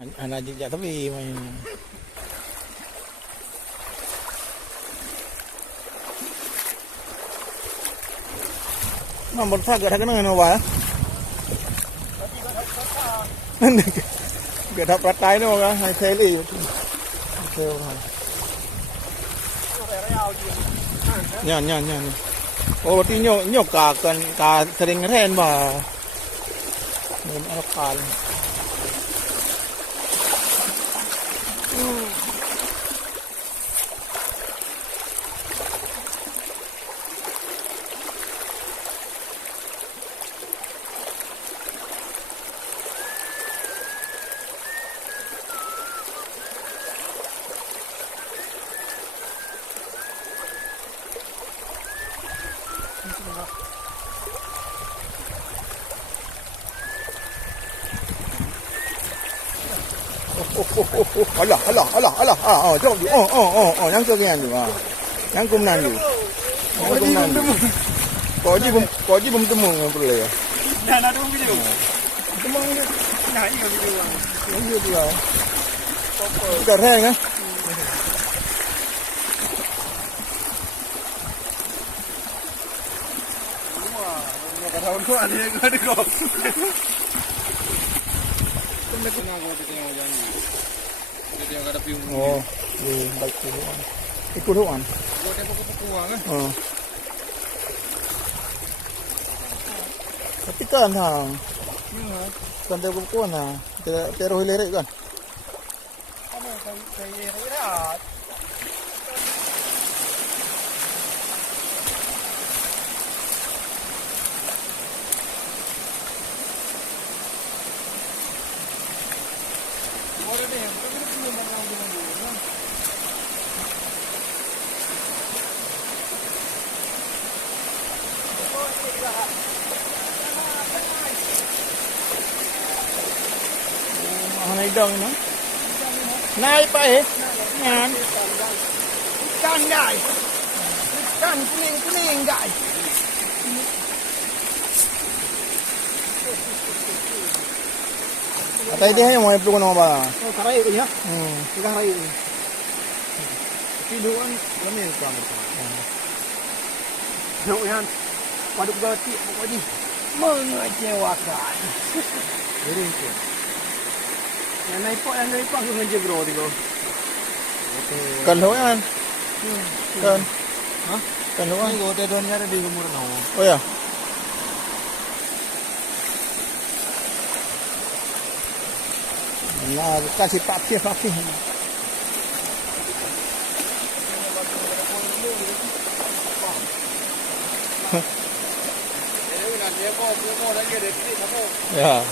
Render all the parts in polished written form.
Anak jejak tapi main. Nombor sagak dah kena apa? Gak ada pratai ni orang, hai seli. Nyan. Oh, berarti nyok ka sering ren ba. Mun alakal. Alah. Jom. Yang tu kan tu. Yang kumnan tu. Kau je belum temu perlu ya. Dah ada video. Temu ni. Nah, ini video. Ini tu lah. Kita reng ah. Wah, nak tahu kau ada kau. Kena kau tengok jangan. Dia yang ada piung. Oh, baik tu. Ikut doan. Kau tempat pokok-pokok kan? Tapi kan hang. Kan dia pokok nah. Kita teroh lerek kan. Kamu saya rehat. Boleh deh, kita belum mau dulu. Naik dong no. Naik pa eh. Yan. Ikan guys. Ikan kuning guys. Atay dia yang mau perlu nama ba. Oh, karai itu ya. Ikan karai itu. Piluan lami kan. Nak yan. Waduk gati pokoknya mengecewakan. Jadi itu. Yang naik pak aku ngejebro tu. Kan lo yan. Kan. Hah? Kan lo yan. Ini hotel ni ada di umur nau. Oh ya. Nah, kasih pakih. Ya.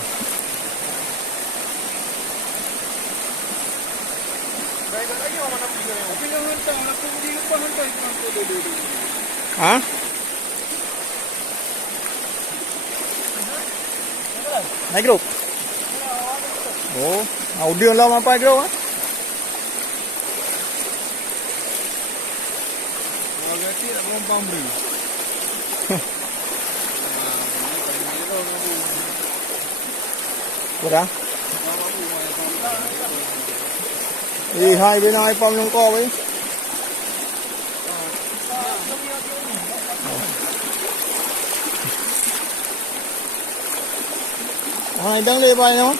Hah? Naik grup? Oh, audio lah apa grup ah? Kalau tidak belum pamri. Berapa? Hai bên ai pom trong co với. Hai đang lên bay không?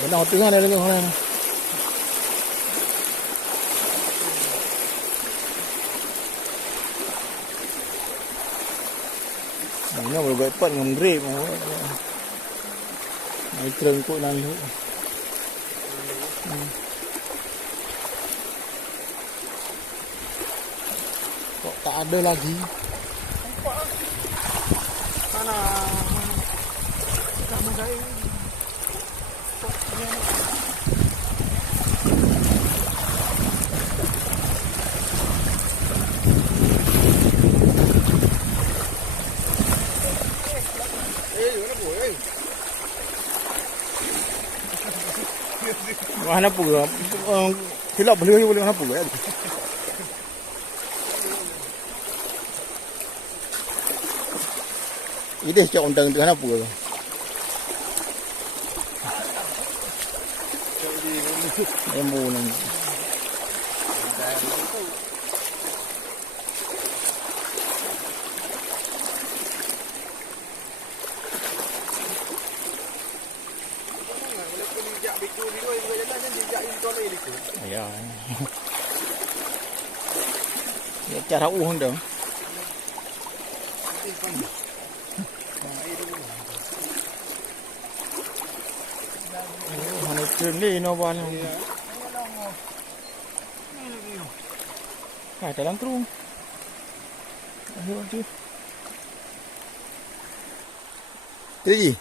Cái đầu tiếng này lên như thế này. Nó vừa vậy bận ngầm rê mà mấy trường cội này thôi. Kok tak ada lagi. Mana? Kamu saya. Hanap po. Sila beliau boleh hanap po ya. Ini cak undang dengan apa tu? Lembu ni. Ya. Ya cara undang. Mana trường đi nó vào luôn. Phải tới lăng trung. Hiểu chưa? Cái gì?